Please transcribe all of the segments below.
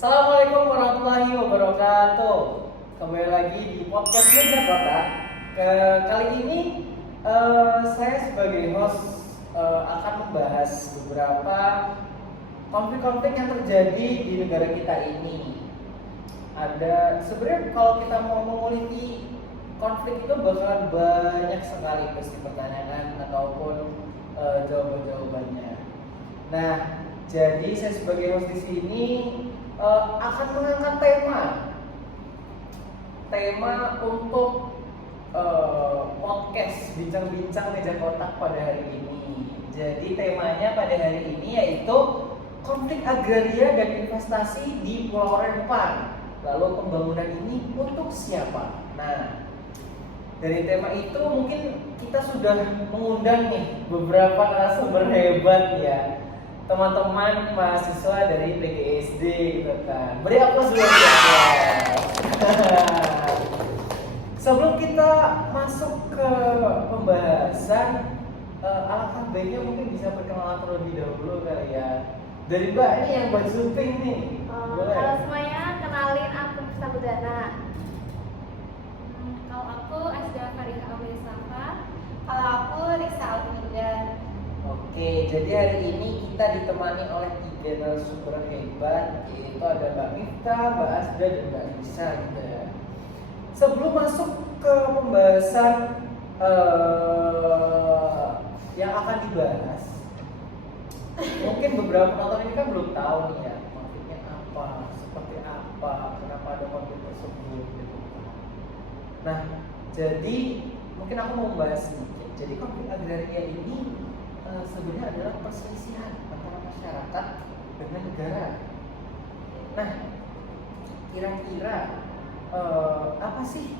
Assalamualaikum warahmatullahi wabarakatuh. Kembali lagi di podcast Meja Kota. Kali ini saya sebagai host akan membahas beberapa konflik-konflik yang terjadi di negara kita ini. Ada sebenarnya kalau kita mau menguliti konflik itu bakalan banyak sekali pasti pertanyaan ataupun jawaban-jawabannya. Nah, jadi saya sebagai host di sini akan mengangkat tema untuk podcast bincang-bincang meja kotak pada hari ini. Jadi temanya pada hari ini yaitu konflik agraria dan investasi di Pulau Rempang. Lalu pembangunan ini untuk siapa? Nah, dari tema itu mungkin kita sudah mengundang nih beberapa narasumber hebat ya, teman-teman mahasiswa dari PGSD gitu kan. Beri aplaus dulu ya. Sebelum kita masuk ke pembahasan, alangkah baiknya mungkin bisa perkenalan terlebih dahulu kali ya. Dari Mbak ini yang baju pink nih. Halo semuanya, kenalin aku Sabudana. Kalau aku Asda Fariha Amri Safa. Kalau aku Risa Almirdan. Oke, jadi hari ini kita ditemani oleh tiga narasumber hebat, yaitu ada Mbak Mifta, Mbak Asda, dan Mbak Risa gitu ya. Sebelum masuk ke pembahasan yang akan dibahas, mungkin beberapa penonton ini kan belum tahu nih ya konfliknya apa, seperti apa, kenapa ada konflik tersebut gitu. Nah, jadi mungkin aku mau membahas sedikit. Jadi konflik agraria ini sebenarnya adalah perselisihan antara masyarakat dengan negara. Nah, kira-kira apa sih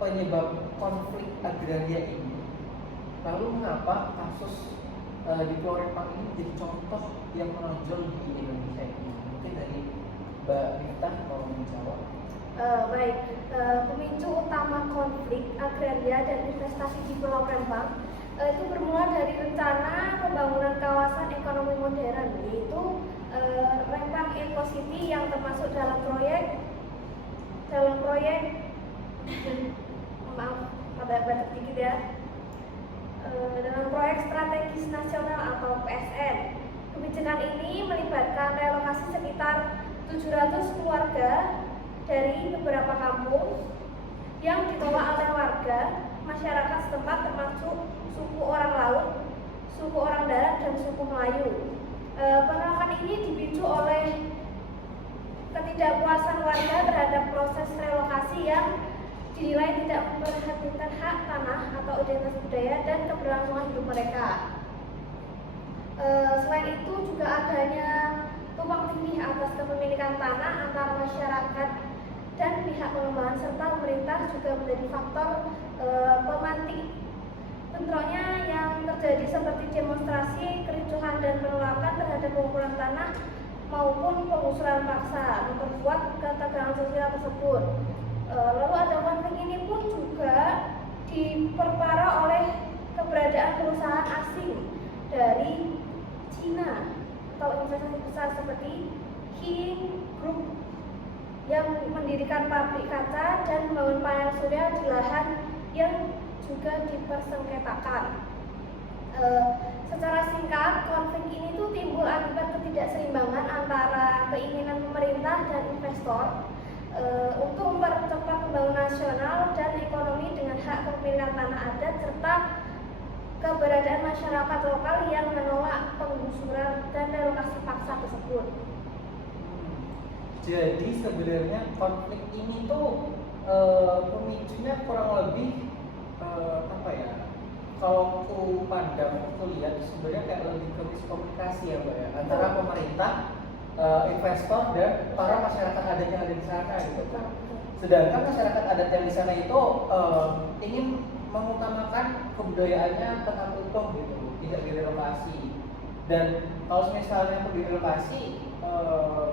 penyebab konflik agraria ini? Lalu mengapa kasus di Pulau Rempang ini jadi contoh yang menonjol di Indonesia ini? Mungkin dari Mbak Mita mau menjawab. Baik, pemicu utama konflik agraria dan investasi di Pulau Rempang itu bermula dari rencana pembangunan kawasan ekonomi modern, yaitu Rempang Eco City yang termasuk dalam proyek maaf, ada batuk dikit ya. Dalam proyek strategis nasional atau PSN. Kebijakan ini melibatkan relokasi sekitar 700 keluarga dari beberapa kampung yang ditolak oleh warga masyarakat setempat, termasuk suku orang laut, suku orang darat, dan suku Melayu. Penolakan ini dipicu oleh ketidakpuasan warga terhadap proses relokasi yang dinilai tidak memperhatikan hak tanah atau identitas budaya dan keberlangsungan hidup mereka. Selain itu juga adanya tumpang tindih atas kepemilikan tanah antara masyarakat dan pihak pengembangan serta pemerintah juga menjadi faktor pemantik bentroknya yang terjadi seperti demonstrasi, kericuhan, dan penolakan terhadap pengumpulan tanah maupun pengusuran paksa memperkuat ketegangan sosial tersebut. Lalu ada konflik ini pun juga diperparah oleh keberadaan perusahaan asing dari Cina atau investasi besar seperti King Group yang mendirikan pabrik kaca dan membangun panel surya di lahan yang juga dipersengketakan. Secara singkat, konflik ini tuh timbul akibat ketidakseimbangan antara keinginan pemerintah dan investor untuk mempercepat pembangunan nasional dan ekonomi dengan hak kepemilikan tanah adat serta keberadaan masyarakat lokal yang menolak penggusuran dan relokasi paksa tersebut. Jadi sebenarnya konflik ini tuh pemicunya kurang lebih apa ya? Kalau aku pandang, aku lihat sebenarnya kayak lebih ke miskomunikasi ya, Mbak ya, antara pemerintah, investor, dan para masyarakat adat yang ada di sana gitu kan. Sedangkan masyarakat adat yang di sana itu ingin mengutamakan kebudayaannya tetap utuh gitu, tidak direlokasi. Dan kalau misalnya untuk direlokasi,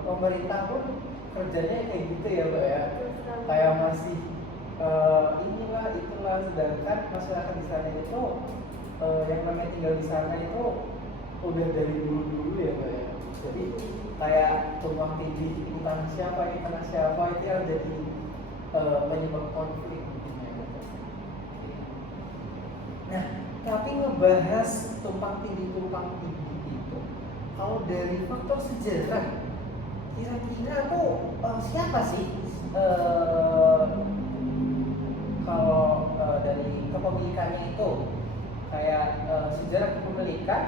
pemerintah pun kerjanya kayak gitu ya, Mbak ya, kayak masih inilah itulah. Sedangkan masyarakat di sana itu yang namanya tinggal di sana itu udah dari dulu ya, Mbak ya. Jadi kayak tumpang tindih ini tanah siapa itu yang jadi penyebab konflik mungkin ya gitu. Nah, tapi ngebahas tumpang tindih itu, kalau dari faktor sejarah, kira-kira tuh siapa sih kalau dari kepemilikannya itu kayak sejarah kepemilikan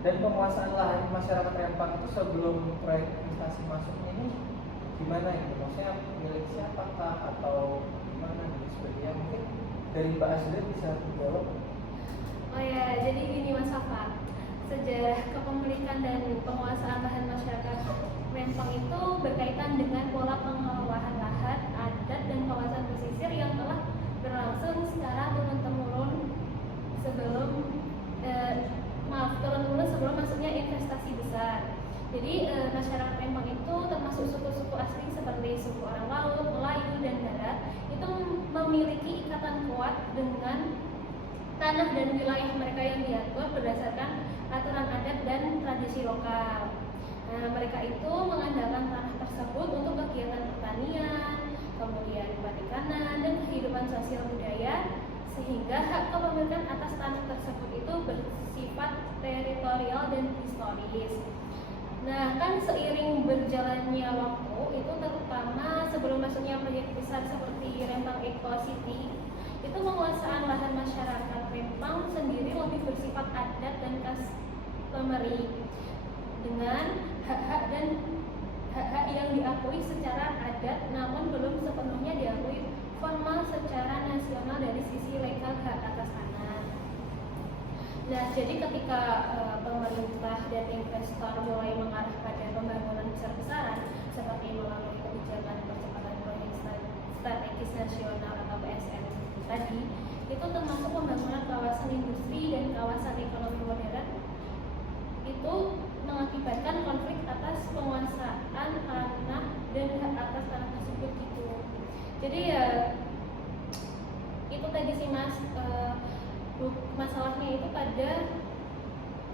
dan penguasaan lahan masyarakat Rempang itu sebelum proyek investasi masuknya ini gimana itu? Maksudnya milik siapakah atau gimana gitu sebagainya? Mungkin dari Mbak Azlia bisa menjawab. Oh ya, jadi gini Mas Safa, sejarah kepemilikan dan penguasaan lahan masyarakat Rempang itu berkaitan dengan pola pengelolaan lahan, adat dan kawasan pesisir yang telah berlangsung secara turun-temurun sebelum masuknya investasi besar. Jadi masyarakat Rempang itu termasuk suku-suku asli seperti suku orang laut, Melayu dan darat itu memiliki ikatan kuat dengan tanah dan wilayah mereka yang diatur berdasarkan aturan adat dan tradisi lokal. Nah, mereka itu mengandalkan tanah tersebut untuk kegiatan pertanian, kemudian perikanan dan kehidupan sosial budaya, sehingga hak kepemilikan atas tanah tersebut itu bersifat teritorial dan historis. Nah, kan seiring berjalannya waktu itu, terutama sebelum masuknya proyek besar seperti Rempang Eco City, itu penguasaan lahan masyarakat Rempang sendiri lebih bersifat adat dan customary dengan hak-hak yang diakui secara adat, namun belum sepenuhnya diakui formal secara nasional dari sisi legal hak atas tanah. Nah, jadi ketika pemerintah dan investor mulai mengarah pada pembangunan besar-besaran seperti melalui kebijakan percepatan proyek strategis nasional atau PSN tadi, itu termasuk pembangunan kawasan industri dan kawasan ekonomi modern, itu mengakibatkan konflik atas penguasaan tanah dan hak atas tanah tersebut gitu. Jadi ya itu tadi sih Mas, masalahnya itu pada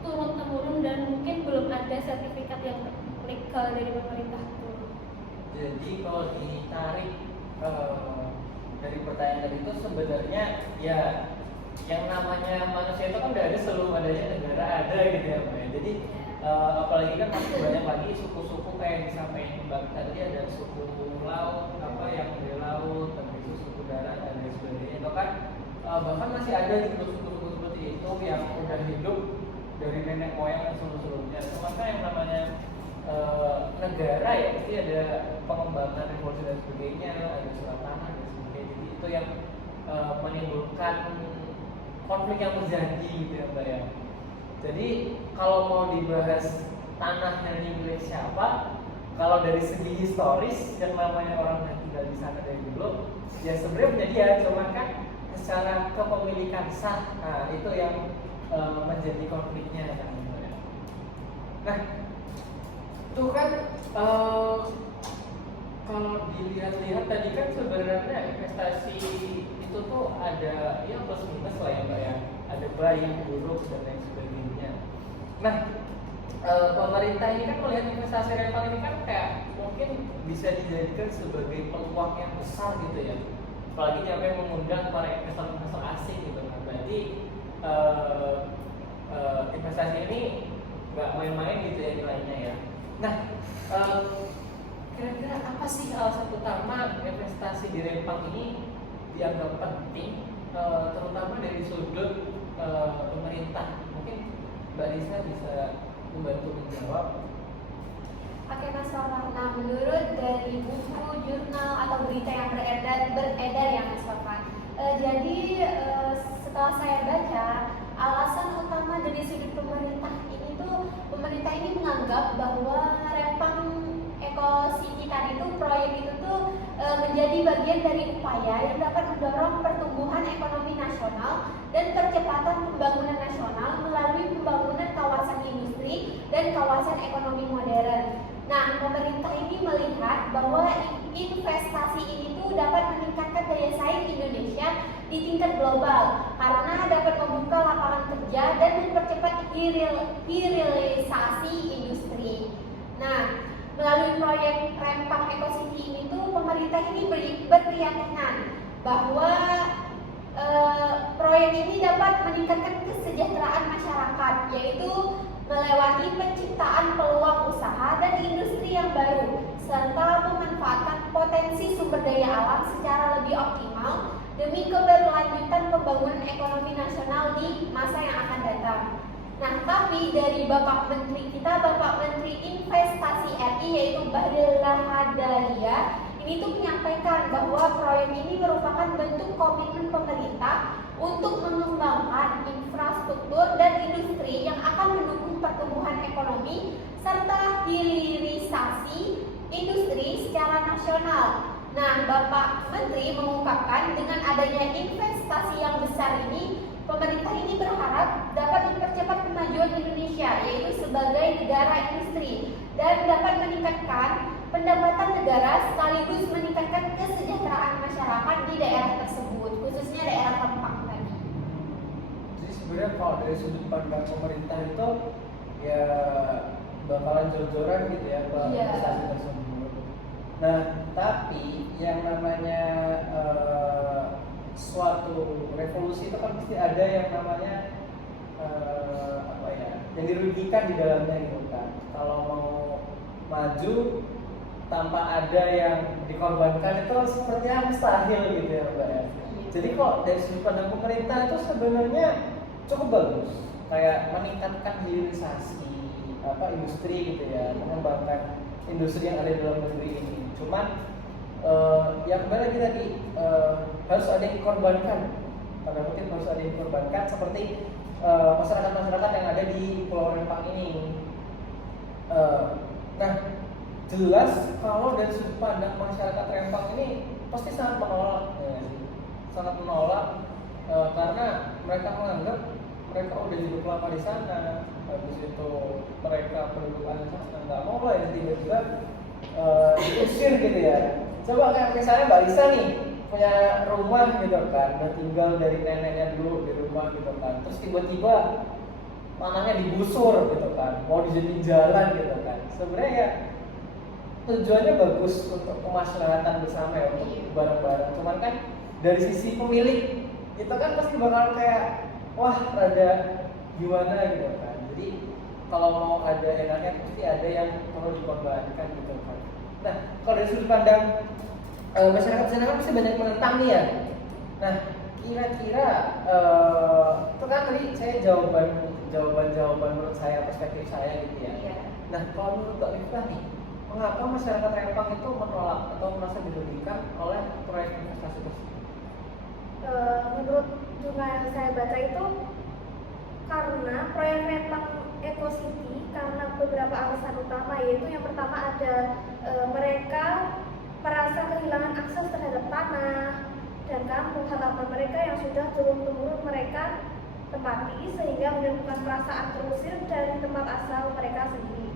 turun-temurun dan mungkin belum ada sertifikat yang legal dari pemerintah itu. Jadi kalau ditarik dari pertanyaan tadi itu sebenarnya ya yang namanya manusia itu kan udah ada sebelum adanya negara ada gitu ya Mbak. Jadi apalagi kan masih banyak lagi suku-suku kayak yang disampaikan Mbak tadi, ada suku laut apa yang dari laut, tapi itu suku darat dan lain sebagainya. Itu kan bahkan masih ada gitu suku-suku seperti itu yang udah hidup dari nenek moyang dan sebelumnya. Sementara yang namanya negara ya pasti ada pengembangan revolusi dan sebagainya, ada surat tanah dan sebagainya. Jadi itu yang menimbulkan konflik yang terjadi gitu ya Mbak ya. Jadi kalau mau dibahas tanahnya milik siapa, kalau dari segi historis yang namanya orang yang tinggal di sana dari dulu, ya sebenarnya punya dia, cuman kan secara kepemilikan sah, nah itu yang menjadi konfliknya kan. Nah, itu kan kalau dilihat-lihat tadi kan sebenarnya investasi itu tuh ada ya plus minus lah ya Mbak ya, ada baik, buruk dan lain sebagainya. Nah, pemerintah ini kan melihat investasi Rempang ini kan kayak mungkin bisa dijadikan sebagai peluang yang besar gitu ya, apalagi sampai mengundang para investor-investor asing gitu kan. Berarti investasi ini nggak main-main gitu ya nilainya ya. Nah, kira-kira apa sih alasan utama investasi di Rempang ini dianggap penting, terutama dari sudut pemerintah? Mungkin Mbak Lisa bisa membantu menjawab. Oke Mas Farhan, nah menurut dari buku, jurnal atau berita yang beredar ya Mas Farhan, jadi setelah saya baca, alasan utama dari sudut pemerintah ini tuh, pemerintah ini menganggap bahwa Rempang Eco City tadi itu, proyek itu tuh menjadi bagian dari upaya yang dapat mendorong pertumbuhan ekonomi nasional dan percepatan pembangunan nasional melalui pembangunan kawasan industri dan kawasan ekonomi modern. Nah, pemerintah ini melihat bahwa investasi ini tuh dapat meningkatkan daya saing Indonesia di tingkat global karena dapat membuka lapangan kerja dan mempercepat hilirisasi industri. Nah, melalui proyek Rempang Eco City ini tuh pemerintah ini berkeyakinan bahwa proyek ini dapat meningkatkan kesejahteraan masyarakat, yaitu melewati penciptaan peluang usaha dan industri yang baru, serta memanfaatkan potensi sumber daya alam secara lebih optimal demi keberlanjutan pembangunan ekonomi nasional di masa yang akan datang. Nah, tapi dari Bapak Menteri kita, Bapak Menteri Investasi RI yaitu Bahlil Lahadalia, ini tuh menyampaikan bahwa proyek ini merupakan bentuk komitmen pemerintah untuk mengembangkan infrastruktur dan industri yang akan mendukung pertumbuhan ekonomi serta hilirisasi industri secara nasional. Nah, Bapak Menteri mengungkapkan dengan adanya investasi yang besar ini, pemerintah ini berharap dapat mempercepat kemajuan Indonesia yaitu sebagai negara industri dan dapat meningkatkan pendapatan negara sekaligus meningkatkan kesejahteraan masyarakat di daerah tersebut, khususnya daerah Rempang tadi. Jadi sebenarnya kalau dari sudut pandang pemerintah itu ya bakalan jor-joran gitu ya kalau investasi tersebut. Nah, tapi yang namanya suatu revolusi itu kan pasti ada yang namanya apa ya, yang dirugikan di dalamnya gitu kan. Kalau mau maju tanpa ada yang dikorbankan itu sepertinya mustahil gitu ya Mbak ya. Jadi kok dari sudut pandang pemerintah itu sebenarnya cukup bagus, kayak meningkatkan hilirisasi industri gitu ya, mengembangkan industri yang ada di dalam negeri ini. Cuman yang kembali lagi tadi harus ada yang dikorbankan, pada mungkin harus ada yang dikorbankan seperti masyarakat-masyarakat yang ada di Pulau Rempang ini. Nah, jelas kalau dari sudut pandang masyarakat Rempang ini pasti sangat menolak, ya, sangat menolak karena mereka menganggap mereka udah hidup lama di sana, habis itu mereka pendudukan di sana nggak mau lah yang tiba-tiba diusir gitu ya. Coba kayak misalnya Mbak Lisa nih punya rumah gitu kan, udah tinggal dari neneknya dulu di rumah gitu kan, terus tiba-tiba tanahnya digusur gitu kan, mau dijadiin jalan gitu kan. Sebenarnya ya tujuannya bagus untuk kemaslahatan bersama ya, untuk bareng-bareng. Cuman kan dari sisi pemilik itu kan pasti bakal kayak wah rada gimana gitu kan. Jadi kalau mau ada enaknya pasti ada yang perlu dikorbankan gitu kan. Nah, kalau dari sudut pandang masyarakat sana kan pasti banyak menentang nih ya. Nah, kira-kira itu kan tadi saya jawaban menurut saya, perspektif saya gitu ya. Iya. Nah, kalau menurut Mbak Rifka nih, mengapa masyarakat Rempang itu menolak atau merasa dirugikan oleh proyek investasi tersebut? Menurut jurnal yang saya baca itu karena proyek Rempang Eco City karena beberapa alasan utama, yaitu yang pertama ada mereka merasa kehilangan akses terhadap tanah dan kampung halaman mereka yang sudah turun-temurun mereka tempati, sehingga menimbulkan perasaan terusir dari tempat asal mereka sendiri.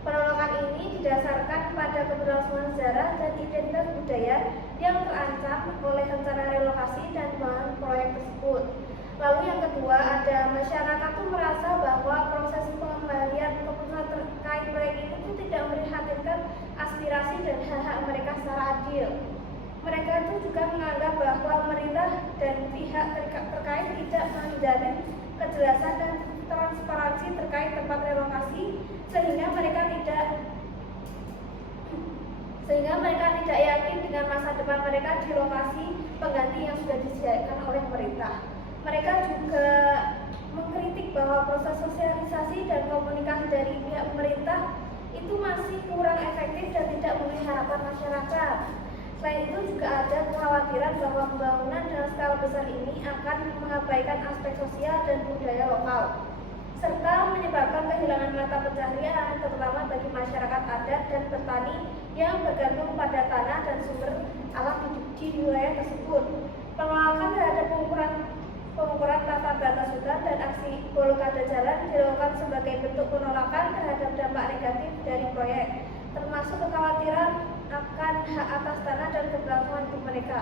Penolakan ini didasarkan pada keberlangsungan sejarah dan identitas budaya yang terancam oleh rencana relokasi dan pembangunan proyek tersebut. Lalu yang kedua, ada masyarakat tuh merasa bahwa proses pengembalian keputusan terkait proyek itu tidak memperhatikan aspirasi dan hak-hak mereka secara adil. Mereka itu juga menganggap bahwa pemerintah dan pihak terkait tidak menjamin kejelasan dan transparansi terkait tempat relokasi, sehingga mereka tidak yakin dengan masa depan mereka di lokasi pengganti yang sudah disediakan oleh pemerintah. Mereka juga mengkritik bahwa proses sosialisasi dan komunikasi dari pihak pemerintah itu masih kurang efektif dan tidak memenuhi harapan masyarakat. Selain itu juga ada kekhawatiran bahwa pembangunan dalam skala besar ini akan mengabaikan aspek sosial dan budaya lokal, serta menyebabkan kehilangan mata pencaharian, terutama bagi masyarakat adat dan petani yang bergantung pada tanah dan sumber alam di wilayah tersebut. Penolakan terhadap pengukuran tata batas hutan dan aksi blokade jalan dilakukan sebagai bentuk penolakan terhadap dampak negatif dari proyek, termasuk kekhawatiran akan hak atas tanah dan keberlangsungan hidup mereka.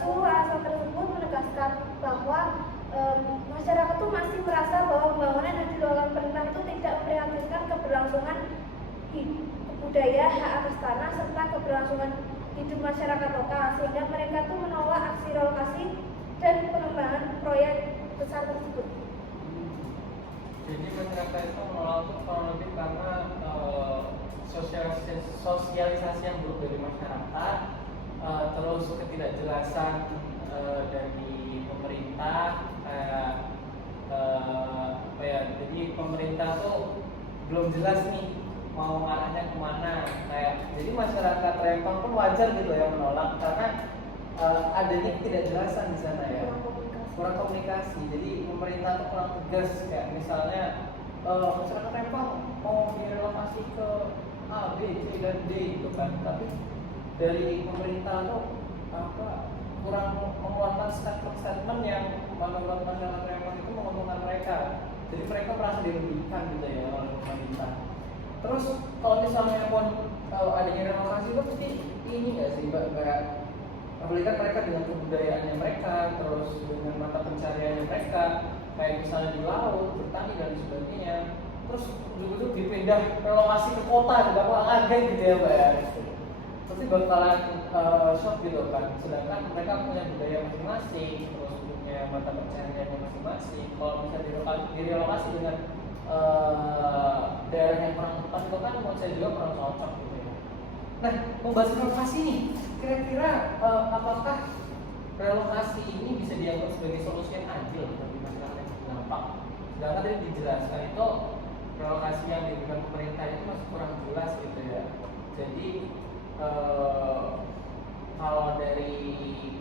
Seluruh alasan tersebut menegaskan bahwa masyarakat itu masih merasa bahwa pembangunan yang dilakukan pemerintah itu tidak memprihatinkan keberlangsungan budaya, hak atas tanah, serta keberlangsungan hidup masyarakat lokal, sehingga mereka tuh menolak aksi relokasi dan pengembangan proyek besar tersebut. Jadi masyarakat itu menolak itu kurang lebih karena sosialisasi yang buruk dari masyarakat, terus ketidakjelasan dari pemerintah, apa ya? Jadi pemerintah tuh belum jelas nih mau arahnya kemana. Jadi masyarakat Rempang pun wajar gitu ya menolak karena adanya ketidakjelasan di sana ya. Kurang komunikasi. Jadi pemerintah tuh kurang tegas, kayak misalnya masyarakat Rempang mau direlokasi ke A, B, C dan D gitu kan. Tapi dari pemerintah tuh kurang mengeluarkan statement yang menurut masyarakat Rempang itu menguntungkan mereka. Jadi mereka merasa dirugikan gitu ya oleh pemerintah. Terus kalau misalnya pun adanya relokasi itu pasti ini nggak sih mbak? Apalagi kan mereka dengan kebudayaannya mereka, terus dengan mata pencariannya mereka, kayak misalnya di laut, bertani dan sebagainya. Terus ujung-ujung dipindah relokasi ke kota, juga kaget gitu ya mbak ya. Pasti bakalan shock gitu kan. Sedangkan mereka punya budaya masing-masing, terus punya mata pencariannya masing-masing. Kalau misalnya direlokasi dengan daerah yang kurang tepat itu kan menurut saya juga kurang cocok gitu ya. Nah, membahas relokasi nih, kira-kira apakah relokasi ini bisa dianggap sebagai solusi yang adil bagi masyarakat yang terdampak? Sedangkan tadi dijelaskan itu relokasi yang diberikan pemerintah itu masih kurang jelas gitu ya. Jadi kalau dari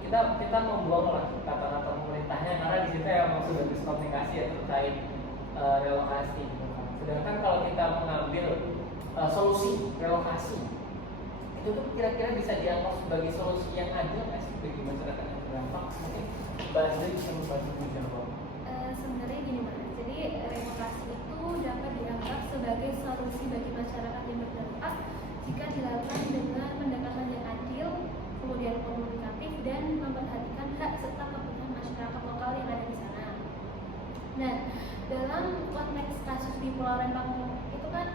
kita membuang lah kata-kata pemerintahnya karena di situ emang sudah miskomunikasi ya terkait relokasi. Sedangkan kalau kita mengambil solusi relokasi itu tuh kira-kira bisa dianggap sebagai solusi yang adil nggak sih bagi masyarakat yang terdampak? Mungkin Mbak Azri bisa membantu menjawab. Sebenarnya gini Mas, jadi relokasi itu dapat dianggap sebagai solusi bagi masyarakat yang terdampak jika dilakukan dengan pendekatan yang adil, kemudian komunikatif dan memperhatikan hak serta kebutuhan masyarakat lokal yang ada di sana. Nah, dalam konteks kasus di Pulau Rempang itu kan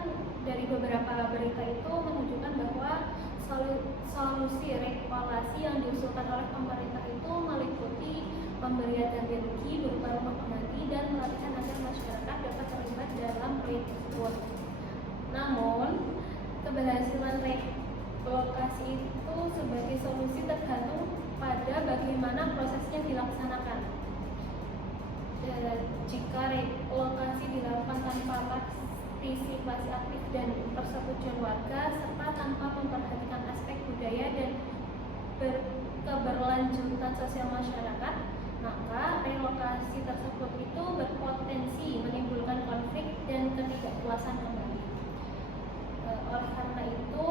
dari beberapa berita itu menunjukkan bahwa solusi relokasi yang diusulkan oleh pemerintah itu meliputi pemberian ganti rugi berupa rumah pengganti dan pelatihan agar masyarakat dapat terlibat dalam proyek tersebut. Namun, keberhasilan relokasi itu sebagai solusi tergantung pada bagaimana prosesnya dilaksanakan. Jika relokasi dilakukan tanpa partisipasi aktif dan persetujuan warga serta tanpa memperhatikan aspek budaya dan keberlanjutan sosial masyarakat, maka relokasi tersebut itu berpotensi menimbulkan konflik dan ketidakpuasan kembali. Oleh karena itu,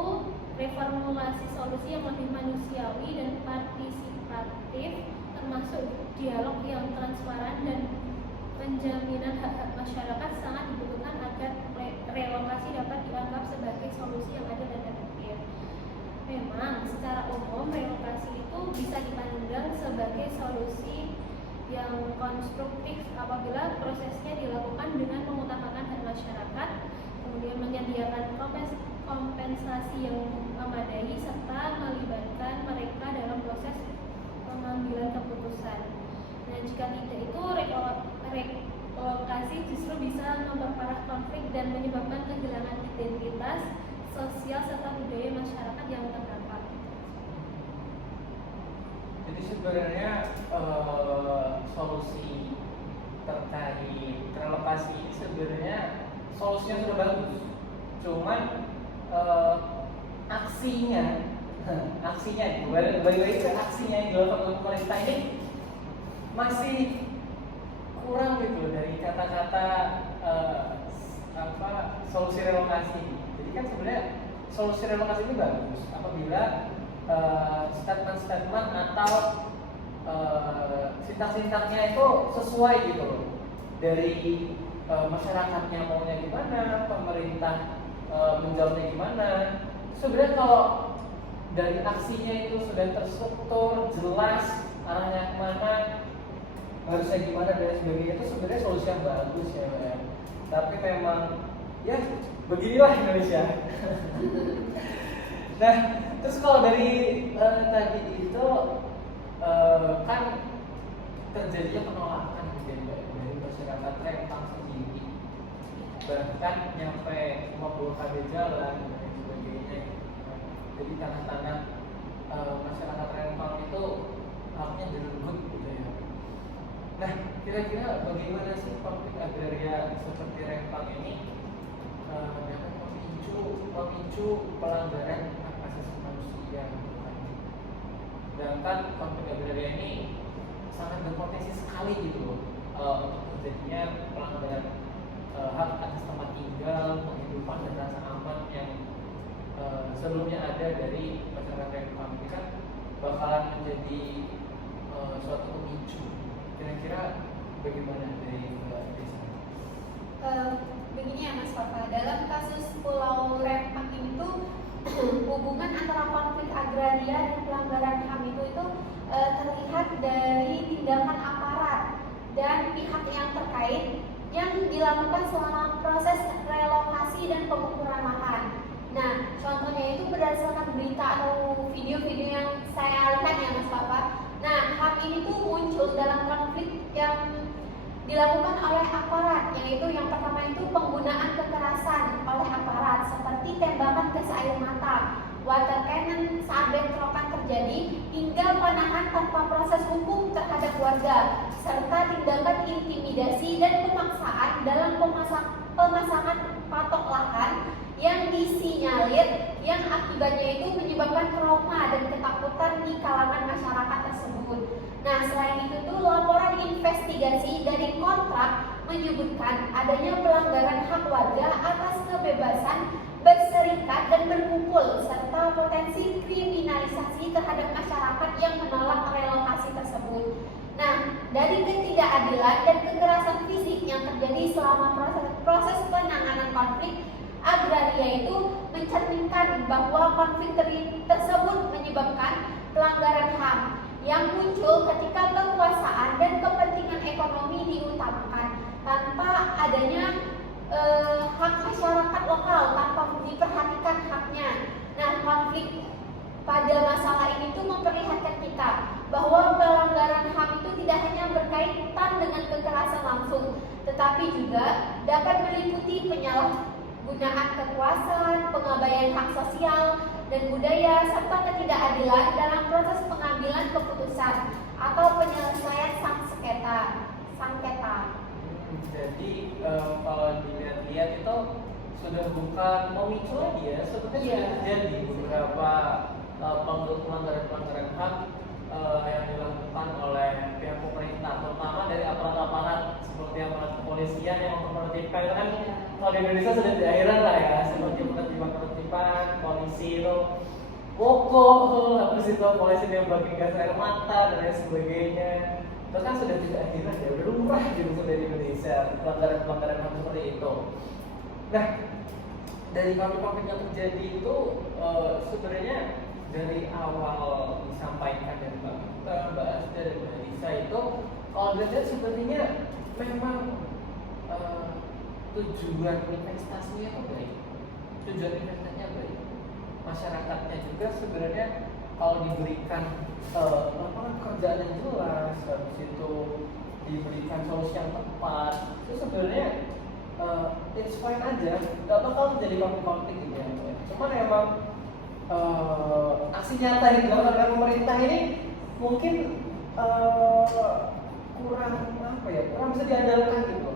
reformulasi solusi yang lebih manusiawi dan partisipatif termasuk dialog yang transparan dan penjaminan hak-hak masyarakat sangat dibutuhkan agar relokasi dapat dianggap sebagai solusi yang adil dan efektif. Memang secara umum relokasi itu bisa dipandang sebagai solusi yang konstruktif apabila prosesnya dilakukan dengan mengutamakan hak masyarakat, kemudian menyediakan kompensasi yang memadai serta melibatkan mereka dalam proses pengambilan keputusan. Nah, jika tidak itu relokasi justru bisa memperparah konflik dan menyebabkan kehilangan identitas sosial serta budaya masyarakat yang terdampak. Jadi sebenarnya solusi terkait relokasi ini sebenarnya solusinya sudah bagus, cuman aksinya balik ke aksinya yang dilakukan oleh pemerintah ini masih kurang gitu dari kata-kata solusi relokasi. Jadi kan sebenarnya solusi relokasi ini bagus apabila statement-statement atau sintak-sintaknya itu sesuai gitu loh, dari masyarakatnya maunya gimana, pemerintah menjawabnya gimana. Sebenarnya kalau dari aksinya itu sudah terstruktur, jelas arahnya kemana, harusnya gimana dan sebagainya, itu sebenarnya solusi yang bagus ya. Tapi memang ya beginilah Indonesia. Nah, terus kalau dari tadi itu kan terjadinya penolakan gitu ya, Mbak, dari masyarakat Rempang sendiri, bahkan nyampe memblokade jalan dan lain sebagainya. Jadi tanah-tanah masyarakat Rempang itu haknya direnggut gitu ya. Nah, kira-kira bagaimana sih konflik agraria seperti Rempang ini dapat memicu pelanggaran hak asasi manusia? Sedangkan konflik agraria ini sangat berpotensi sekali gitu untuk terjadinya pelanggaran hak atas tempat tinggal, penghidupan dan rasa aman yang sebelumnya ada dari masyarakat Rempang. Ini kan bakalan menjadi suatu pemicu. Kira-kira bagaimana dari Mbak Desa? Begini ya Mas Fafa, dalam kasus Pulau Rempang itu hubungan antara konflik agraria dan pelanggaran HAM itu terlihat dari tindakan aparat dan pihak yang terkait yang dilakukan selama proses relokasi dan pengukuran lahan. Nah, contohnya itu berdasarkan berita atau video-video yang saya lihat ya Mas Fafa. Nah, HAM ini tuh muncul dalam konflik yang dilakukan oleh aparat, yaitu yang pertama itu penggunaan kekerasan oleh aparat seperti tembakan gas air mata, water cannon saat bentrokan terjadi, hingga panahan tanpa proses hukum terhadap warga, serta tindakan intimidasi dan pemaksaan dalam pemasangan patok lahan yang disinyalir yang akibatnya itu menyebabkan trauma dan ketakutan di kalangan masyarakat tersebut. Nah, selain itu tuh laporan investigasi dari kontrak menyebutkan adanya pelanggaran hak warga atas kebebasan berserikat dan berkumpul serta potensi kriminalisasi terhadap masyarakat yang menolak relokasi tersebut. Nah, dari ketidakadilan dan kekerasan fisik yang terjadi selama proses penanganan konflik agraria itu mencerminkan bahwa konflik tersebut menyebabkan pelanggaran HAM yang muncul ketika kekuasaan dan kepentingan ekonomi diutamakan tanpa adanya hak masyarakat lokal, tanpa diperhatikan haknya. Nah, konflik pada masalah ini tuh memperlihatkan kita bahwa pelanggaran HAM itu tidak hanya berkaitan dengan kekerasan langsung, tetapi juga dapat meliputi penyalahgunaan kekuasaan, pengabaian hak sosial dan budaya, serta ketidakadilan dalam proses pengambilan keputusan atau penyelesaian sengketa. Jadi kalau dilihat-lihat itu sudah bukan memicu lagi ya, sebetulnya sudah terjadi beberapa pelanggaran HAM yang dilakukan oleh pihak pemerintah, terutama dari aparat-aparat seperti aparat kepolisian yang menertibkan. Kan kalau di Indonesia sudah tidak heran lah ya, seperti penertiban polisi itu pokok, habis itu polisi yang bagi gas air mata dan lain sebagainya. Itu kan sudah tidak heran ya, udah lumrah gitu sudah di Indonesia pelanggaran HAM seperti itu. Nah, dari konflik yang terjadi itu sebenarnya dari awal disampaikan dari Mbak Gita, Mbak Asda dan Mbak Lisa itu kalau dilihat sebenarnya memang tujuan investasinya itu baik, tujuan investasinya baik, masyarakatnya juga sebenarnya kalau diberikan lapangan kerjaan yang jelas, habis itu diberikan solusi yang tepat, itu sebenarnya it's fine aja, nggak bakal terjadi konflik gitu ya. Cuman emang aksi nyata yang dilakukan oleh pemerintah ini mungkin kurang bisa diandalkan gitu.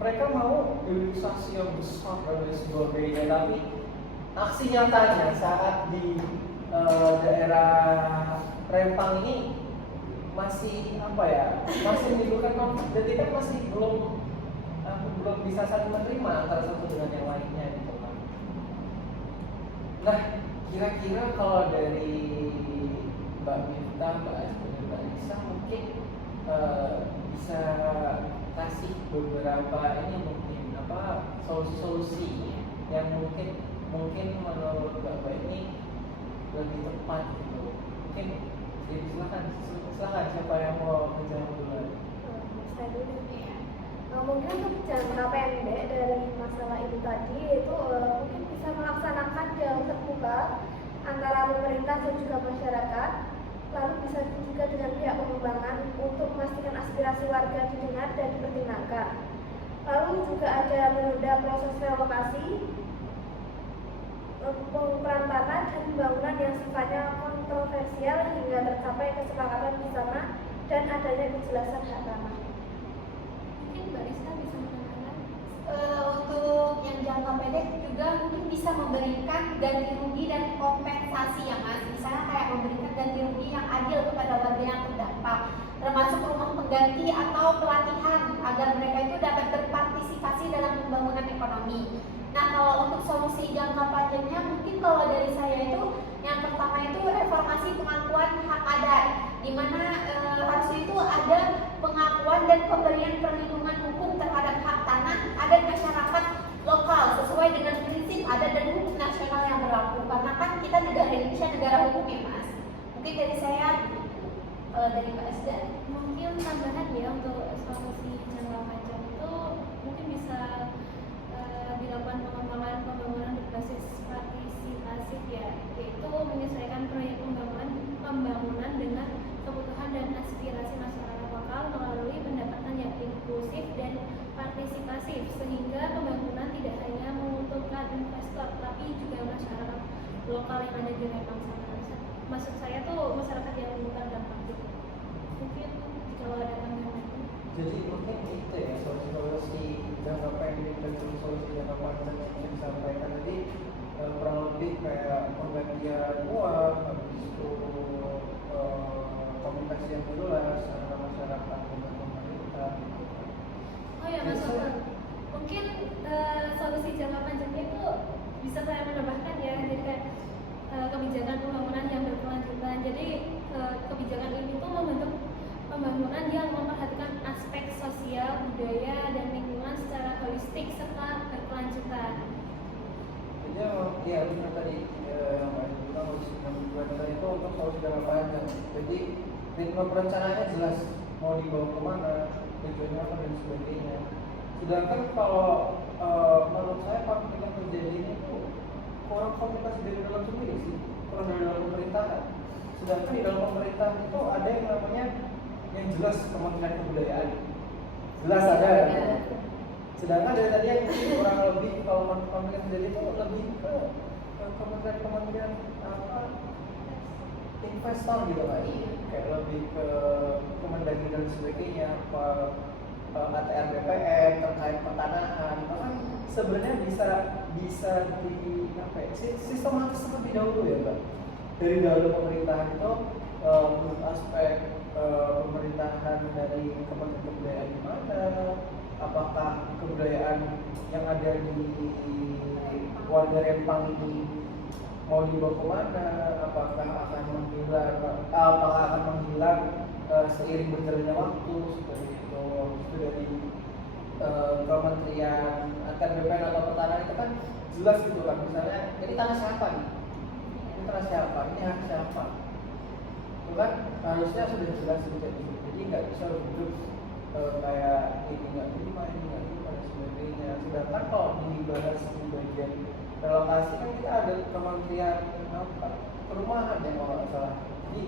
Mereka mau hilirisasi yang besar dan lain sebagainya, tapi aksi nyatanya saat di daerah Rempang ini masih masih menimbulkan konflik. Jadi kan masih belum bisa saling menerima antara satu dengan yang lainnya gitu kan. Nah, kira-kira kalau dari Mbak Mifta, Mbak Asda, dan Mbak Lisa mungkin bisa kasih beberapa solusi-solusi yang mungkin menurut Mbak ini lebih tepat gitu. Mungkin jadi silakan siapa yang mau menjawab duluan. Saya dulu ya. Mungkin untuk jangka pendek dari masalah itu tadi itu mungkin bisa melaksanakan dialog terbuka antara pemerintah dan juga masyarakat, lalu bisa juga dengan pihak pengembangan untuk memastikan aspirasi warga didengar dan dipertimbangkan. Lalu juga ada menunda proses relokasi, pengumpulan tanah dan pembangunan yang sifatnya kontroversial hingga tercapai kesepakatan bersama dan adanya kejelasan hak tanah. Mungkin Mbak Rizka bisa menambahkan. Untuk yang jangka pendek juga mungkin bisa memberikan ganti rugi dan kompensasi ya Mas. Misalnya kayak memberikan ganti rugi yang adil kepada warga yang terdampak, termasuk rumah pengganti atau pelatihan agar mereka itu dapat berpartisipasi dalam pembangunan ekonomi. Nah, kalau untuk solusi jangka panjangnya mungkin kalau dari saya itu yang pertama itu reformasi pengakuan hak adat, di mana harusnya itu ada pengakuan dan pemberian perlindungan hukum terhadap hak tanah adat masyarakat lokal sesuai dengan prinsip adat dan hukum nasional yang berlaku. Karena kan kita negara Indonesia negara hukum ya Mas. Mungkin dari saya, kalau dari Pak Esda Mungkin tambahan ya untuk solusi jangka panjang itu mungkin bisa dilakukan pengembangan pembangunan berbasis partisipasif ya, yaitu menyesuaikan proyek pembangunan dengan kebutuhan dan aspirasi masyarakat lokal melalui pendapatan yang inklusif dan partisipasif, sehingga pembangunan tidak hanya menguntungkan investor tapi juga masyarakat lokal yang ada di Rempang sana. Maksud saya tuh masyarakat yang terdampak gitu. Mungkin kalau ada tambahan. Jadi mungkin itu ya solusi jangka pendek dan solusi jangka panjang yang disampaikan tadi kurang lebih kayak penggantian uang, habis itu komunikasi yang jelas antara masyarakat dengan pemerintah. Oh ya Mas Sofan, mungkin solusi jangka panjangnya itu bisa saya menambahkan ya, jadi kayak kebijakan pembangunan yang berkelanjutan. Jadi kebijakan ini tuh membentuk pembangunan yang memperhatikan aspek sosial, budaya, dan lingkungan secara holistik serta berkelanjutan. Jadi ya benar tadi yang Mbak Ibu bilang solusi itu untuk solusi jangka panjang. Jadi ritme perencanaannya jelas mau dibawa kemana, tujuannya apa dan sebagainya. Sedangkan kalau menurut saya konflik yang terjadi ini tuh kurang komunikasi dari dalam sendiri sih, kurang dari dalam pemerintahan. Sedangkan di dalam pemerintahan itu ada yang namanya yang jelas Kementerian Kebudayaan, jelas ada. Sedangkan dari tadi yang kurang lebih kalau konflik yang terjadi itu lebih ke kementerian apa investor gitu kan, kayak lebih ke Kemendagri dan sebagainya, apa ATR BPN terkait pertanahan, bahkan sebenarnya bisa di apa ya, sistematis seperti dahulu ya Mbak. Dari dalam pemerintahan itu aspek pemerintahan dari Kementerian Kebudayaan di mana, apakah kebudayaan yang ada di warga Rempang ini mau dibawa kemana, apakah akan menghilang seiring berjalannya waktu seperti itu. Itu dari Kementerian ATR BPN atau pertanahan itu kan jelas gitu kan, misalnya ini tanah siapa nih, ini tanah siapa, ini hak siapa, itu kan harusnya sudah jelas sejak itu. Jadi nggak bisa hidup kayak ini nggak terima dan sebagainya. Sedangkan kalau dibahas di bagian relokasi kan kita ada Kementerian Perumahan yang kalau nggak salah, jadi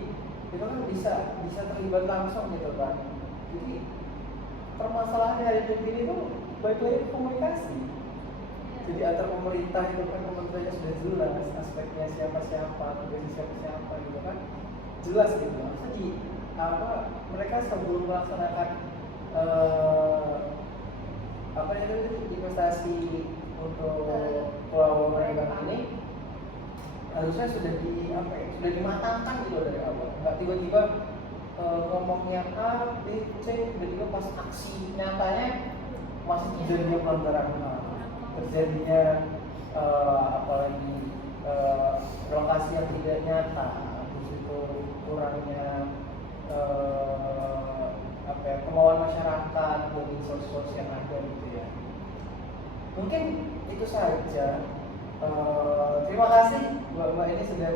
itu kan bisa terlibat langsung gitu kan. Jadi permasalahan dari ini itu baik lagi komunikasi. Jadi antar pemerintah itu kan kementeriannya sudah jelas, aspeknya siapa-siapa, tugasnya siapa-siapa gitu kan, jelas gitu. Jadi mereka sebelum melaksanakan investasi untuk Pulau Rempang ini harusnya sudah dimatangkan gitu dari awal. Nggak tiba-tiba ngomongnya A, B, C, tiba-tiba pas aksi nyatanya masih terjadinya pelanggaran HAM, terjadinya apalagi lokasi yang tidak nyata, habis itu kurangnya kemauan masyarakat dari source-source yang ada gitu ya. Mungkin itu saja. Terima kasih Mbak ini sudah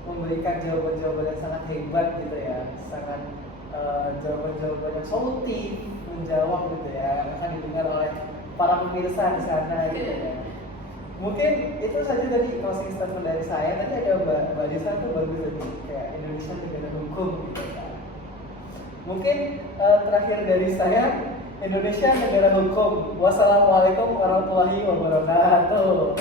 memberikan jawaban-jawaban yang sangat hebat gitu ya, sangat jawaban-jawaban yang solutif, menjawab gitu ya, yang akan didengar oleh para pemirsa di sana gitu ya. Mungkin itu saja tadi closing statement dari saya. Tadi ada Mbak Disa tuh bagus tadi, kayak Indonesia negara hukum gitu kan. Mungkin terakhir dari saya, Indonesia negara hukum. Wassalamualaikum warahmatullahi wabarakatuh.